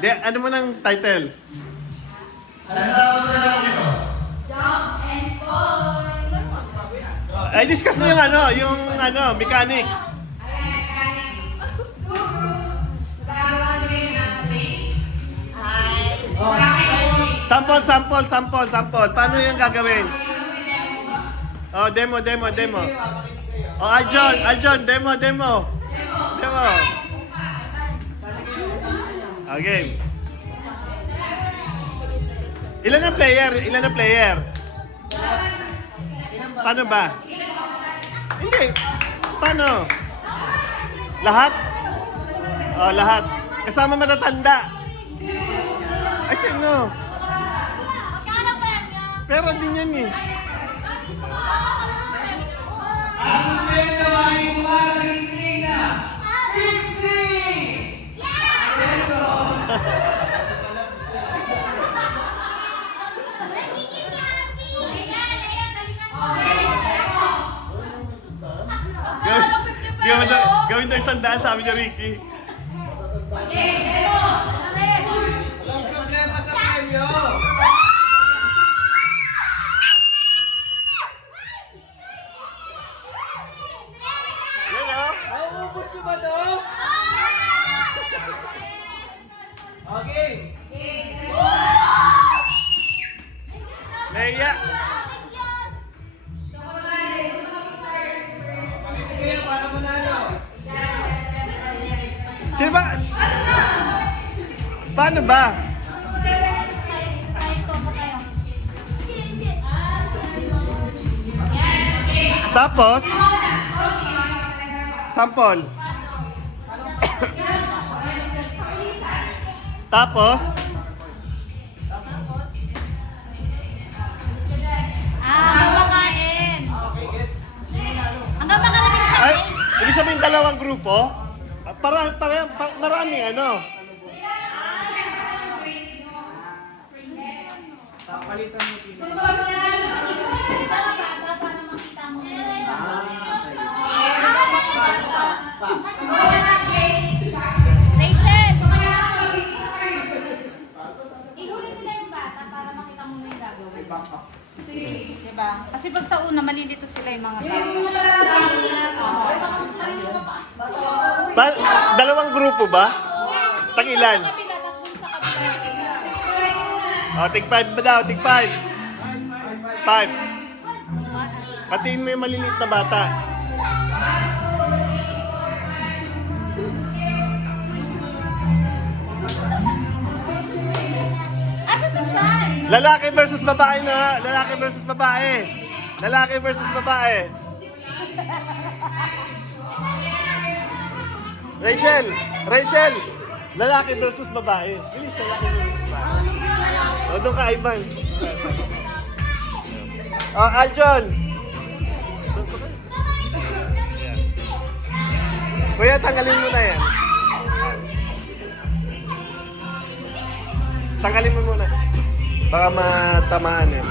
Ano mo ng title? Jump and fall. Ay, discuss nyo yung mechanics. Two groups. Magkakaroon kami ng race. Sample. Paano yung gagawin? Oh, demo. Oh, Aljon, demo. Okay. Ilan ang player? Paano ba? Hindi. Paano? Lahat? Oh, lahat. Kasama matatanda. Ay, sino? Pero din yan eh. Ang numero ay Marina! 50! Gawin daw 100, sabi ni Ricky. Walang problema sa premyo! Yan o. Nauubos nyo ba ito? Okay! Leia. Pakibigay para manalo! Sino ba? Paano ba? Tapos? Sample. Tapos? Kumakain. Okay, gets? Hanggang makarating sa Ay, race. ibig sabihin dalawang grupo? Maraming Papalitan mo sino. Rachel! Ihulin nila yung bata para makita mo na yung gagawin. Diba? Kasi pag sa una, malilito sila yung mga bata. Dalawang grupo ba? Tag-ilan? O, tig 5 ba daw? Tig 5. 5. Patiin mo yung maliliit na bata. Asa sa Sean? Lalaki versus babae na. Lalaki versus babae. Rachel. Lalaki versus babae. Bilis, lalaki versus babae. O, doon ka, Ivan. O, Aljon. Kuya, tanggalin mo na yan. Tanggalin mo muna. Baka matamaan eh.